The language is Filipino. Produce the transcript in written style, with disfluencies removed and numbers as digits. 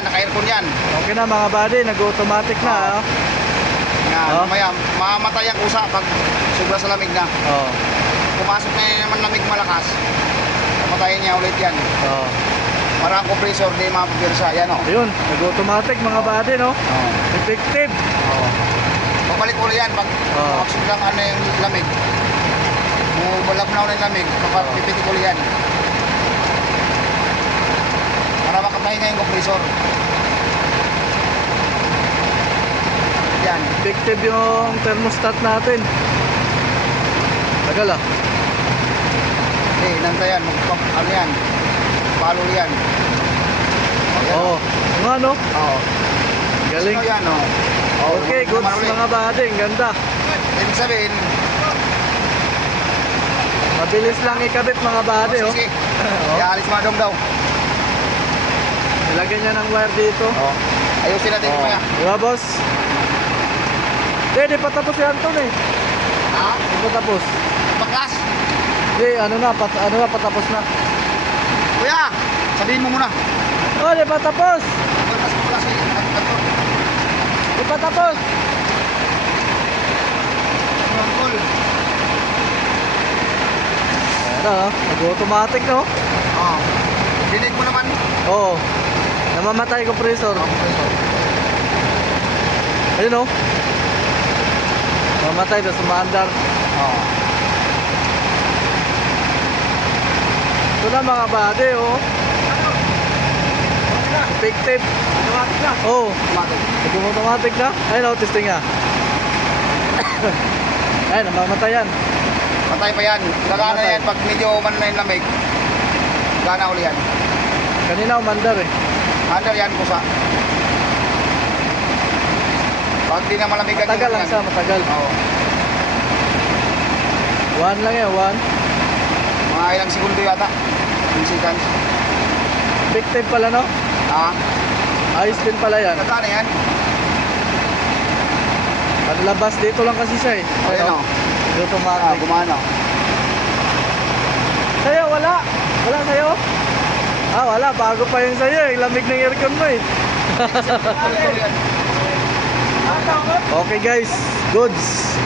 yan, naka-aircon yan. Okay na mga buddy, nag-automatic na. Oo. Yan, Oh. mamaya, mamatay ang kusa pag sobra sa lamig na. Oh. Pumasok na naman lamig malakas, patayin niya ulit yan. Oh. Parang compressor, di mapapirsa. Yan o. Ayun, nag-automatic mga buddy, no? Effective. Pabalik ulit yan pag Oo. magsuglang ano yung lamig. Kung malabnaw na yung lamig, pipitik ulit yan. Para makapahinga yung compressor. Yan. Effective yung thermostat natin. Tagal ah. Eh, nantayan. Ano yan? Palo yan. Oo. Nga no? Oo. Galing. Sino yan o? Okay, good mga buddy. Ang ganda. Ibig sabihin, Mabilis lang ikabit mga buddy, oh. sige. Oh. Ialis mga dong daw. Ilagay niya ng wire dito. Oo. Ayusin natin Oh. mamaya. Diba, boss? Di pa tapos si Anton eh. Ha? Di pa tapos. Baklas? Di, ano na, patapos na. Kuya, sabihin mo muna. Oh, di pa tapos. Baklas mo pala sa kanto. Di pa tapos. Cool. Ayan na, nag-automatic, no? Oo. Dinig mo naman. Oo. Namamatay compressor. Ayun, no? Namamatay na sumaandar. Oo. Ito na mga buddy, oh. Effective. Automatic na. Oh, Automatic. nag-automatic na. Ayun, oh, testing nga. Ayun, namamatay yan. Patay pa yan. Gagana yan pag medyo umano na yung lamig. Gana uli yan. Kanina umandar eh. Under yan kusa. Pag di na malamig Matagal lang siya, matagal. Oo. 1 lang yan, 1. Mga ilang segundo yata. 2 seconds. Effective pala, no? Ha? Ayos din pala yan. Gagana yan. Panlabas dito lang kasi siya eh. Ayun o. Automatic. Gumana. Sa'yo, wala. Wala sa'yo. Ah, wala. Bago pa yun sa'yo eh. Lamig ng aircon mo eh. Tuloy-tuloy yan. Okay guys. Goods.